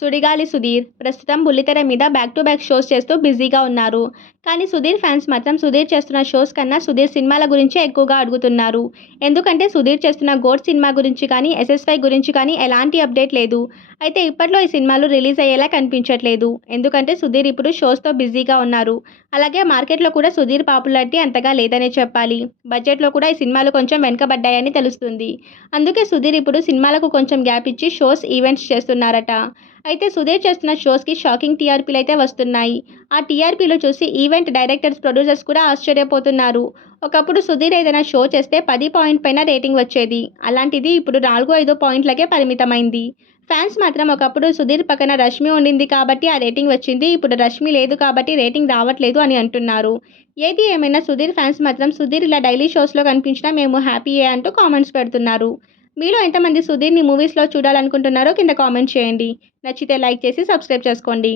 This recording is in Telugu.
సుడిగాలి సుధీర్ ప్రస్తుతం బుల్లితెర మీద బ్యాక్ టు బ్యాక్ షోస్ చేస్తూ బిజీగా ఉన్నారు. కానీ సుధీర్ ఫ్యాన్స్ మాత్రం సుధీర్ చేస్తున్న షోస్ కన్నా సుధీర్ సినిమాల గురించే ఎక్కువగా అడుగుతున్నారు. ఎందుకంటే సుధీర్ చేస్తున్న గోడ్ సినిమా గురించి కానీ ఎస్ఎస్వై గురించి కానీ ఎలాంటి అప్డేట్ లేదు. అయితే ఇప్పట్లో ఈ సినిమాలు రిలీజ్ అయ్యేలా కనిపించట్లేదు. ఎందుకంటే సుధీర్ ఇప్పుడు షోస్తో బిజీగా ఉన్నారు. అలాగే మార్కెట్లో కూడా సుధీర్ పాపులారిటీ అంతగా లేదనే చెప్పాలి. బడ్జెట్లో కూడా ఈ సినిమాలు కొంచెం వెనుకబడ్డాయని తెలుస్తుంది. అందుకే సుధీర్ ఇప్పుడు సినిమాలకు కొంచెం గ్యాప్ ఇచ్చి షోస్ ఈవెంట్స్ చేస్తున్నారట. అయితే సుధీర్ చేస్తున్న షోస్కి షాకింగ్ టీఆర్పీలు అయితే వస్తున్నాయి. ఆ టీఆర్పీలు చూసి ఈవెంట్ ఈవెంట్ డైరెక్టర్స్ ప్రొడ్యూసర్స్ కూడా ఆశ్చర్యపోతున్నారు. ఒకప్పుడు సుధీర్ ఏదైనా షో చేస్తే పది పాయింట్ పైన రేటింగ్ వచ్చేది. అలాంటిది ఇప్పుడు నాలుగు ఐదు పాయింట్లకే పరిమితమైంది. ఫ్యాన్స్ మాత్రం ఒకప్పుడు సుధీర్ పక్కన రష్మి ఉండింది కాబట్టి ఆ రేటింగ్ వచ్చింది. ఇప్పుడు రష్మి లేదు కాబట్టి రేటింగ్ రావట్లేదు అని అంటున్నారు. ఏది ఏమైనా సుధీర్ ఫ్యాన్స్ మాత్రం సుధీర్ ఇలా డైలీ షోస్లో కనిపించినా మేము హ్యాపీయే అంటూ కామెంట్స్ పెడుతున్నారు. మీలో ఎంతమంది సుధీర్ని మూవీస్లో చూడాలనుకుంటున్నారో కింద కామెంట్ చేయండి. నచ్చితే లైక్ చేసి సబ్స్క్రైబ్ చేసుకోండి.